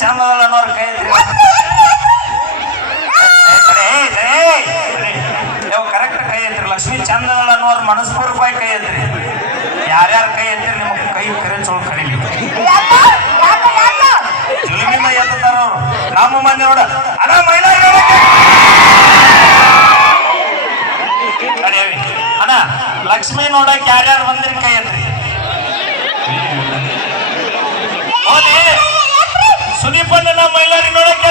ಚಂದದಲ್ಲ ಅನ್ನೋರ್ ಕೈ ಎತ್ರಿ. ಕರೆಕ್ಟ್ ಕೈ ಎತ್ರಿ. ಲಕ್ಷ್ಮಿ ಚಂದದಲ್ಲ ಅನ್ನೋರ್ ಮನಸ್ಪೂರ್ವಕವಾಗಿ ಕೈ ಎತ್ರಿ. ಯಾರ್ಯಾರ ಕೈ ಎತ್ರಿ ನಿಮಗೆ ಕೈ ಕರೆ ಚೋಳ ಕರೀಲಿ. ಜುಲುಮಿಂದ ಎತ್ತಾರ ಅವ್ರು. ನಮ್ಮ ಮಂದಿ ನೋಡ ಅಣ್ಣ ಮಹಿಳಾ ಅಣ್ಣ ಲಕ್ಷ್ಮಿ ನೋಡಕ್ ಯಾರ್ಯಾರು ಬಂದ್ರಿ ಕೈ ಎತ್ರಿ. ಸುದೀಪಣ್ಣ ನಮ್ಮ ಮಹಿಳೆಯರಿಗೆ ನೋಡಕ್ಕೆ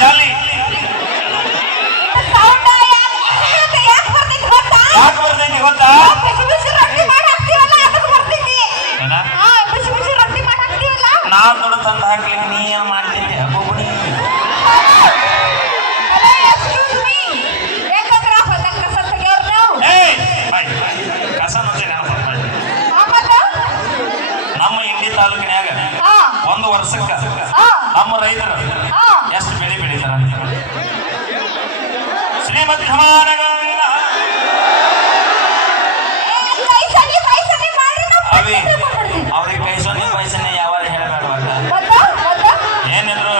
ಜಾಲಿ ಯಾಕೆ ಬರ್ತೈತಿ ಗೊತ್ತಾ? ನಾವ್ ದೊಡ್ಡ ತಂದು ಹಾಕ್ಲಿಕ್ಕೆ ನೀ ಏನ್ ಮಾಡ್ತಿದ್ದೆ ಒಬ್ಬೊಬ್ಬನಿ. ಕಸ ನಮ್ಮ ಇಂಡಿ ತಾಲೂಕಿನ್ಯಾಗ ಒಂದು ವರ್ಷಕ್ಕ ನಮ್ಮ ರೈತರು ಎಷ್ಟು ಬೆಳೆ ಬೆಳೀತಾರ? ಶ್ರೀಮದ್ ಅವ್ರಿಗೆ ಕೈ ಸೊನ್ನೆ ಪೈಸನೆ ಯಾವಾಗ ಹೇಳಬೇಡ ಏನಿದ್ರು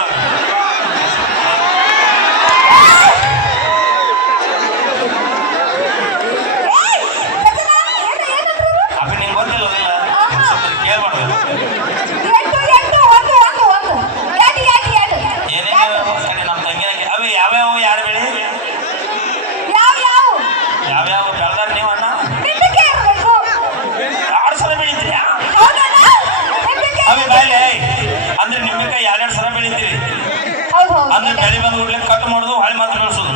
ಅಭಿ ನಿಂಗೆ ಗೊತ್ತಿಲ್ಲ ಕೇಳ್ಬಾರ್ದು. ನಮ್ಮ ತಂಗಿಯಾಗಿ ಅವಿ ಯಾವ್ಯಾವ ಯಾರು ಬೆಳೆ ಯಾವ್ಯಾವ ಬೆಳೆದಾರ ನೀವು ಅಣ್ಣ? ಎರಡು ಸಲ ಬೆಳಿತೀರಿ ಅವಿ ಬಾಯ್ಲೆ ಅಂದ್ರೆ ನಿಮ್ಮಕಾಯಿ ಎರಡೆರಡು ಸಲ ಬೆಳಿತೀವಿ ಅಂದ್ರೆ ಬೆಳೆ ಬಂದು ಹುಡ್ಲಿಕ್ಕೆ ಕಟ್ ಮಾಡೋದು ಹೊಳೆ ಮಾತ್ರ ಬೆಳೆಸೋದು.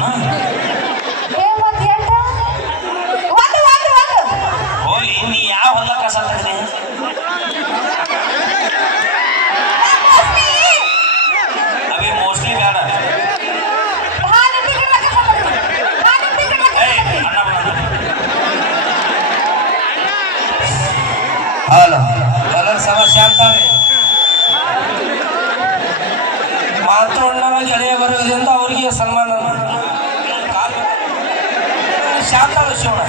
ಹೋಗಿ ನೀ ಯಾವ ಹೊಲ ಕಸ ತೆಗ್ದಿ? ಅವಿ ಮೋಸ್ಟ್ಲಿ ಬೇಡ. ಹಲೋ ಎಲ್ಲರ ಸಮಸ್ಯೆ ಆಗ್ತಾವೆ. ಮಾತೃಣ್ಣವ ಗೆಳೆಯ ಬರುವುದರಿಂದ ಅವರಿಗೆ ಸನ್ಮಾನ ಶಾಂತ ಶಿವಣ